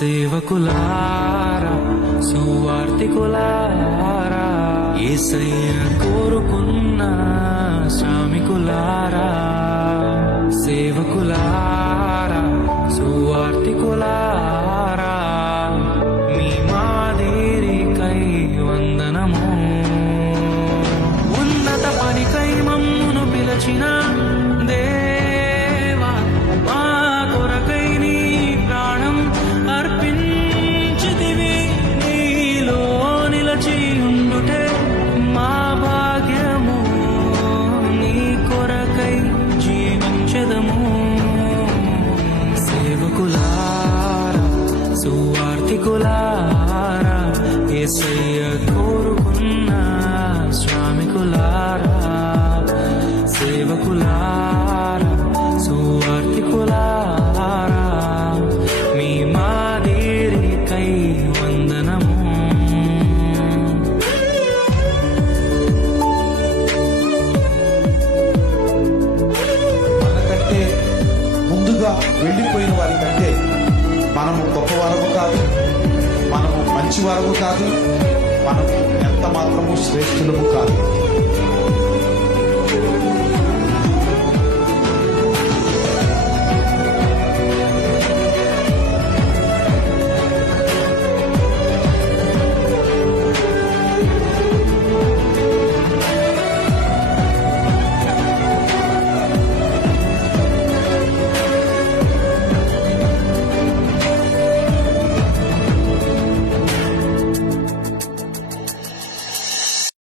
సేవకులారా సువార్తికులారా ఏసయ్య కోరుకున్న శ్రామికులారా సేవకులారా సువార్తికులారా మీ మాదేరికై వందనము. ఉన్నత పనికై మమ్మును పిలచినా సువార్తికులారా ఏసయ్య కోరుకున్న శ్రామికులారా సేవకులారా సువార్తికులారా మీ మాదిరికై వందనము. మనకంటే ముందుగా వెళ్ళిపోయిన వారి మనము మనము గొప్పవారము కాదు. మనము మంచివారము కాదు. మనము ఎంత మాత్రము శ్రేష్ఠులము కాదు.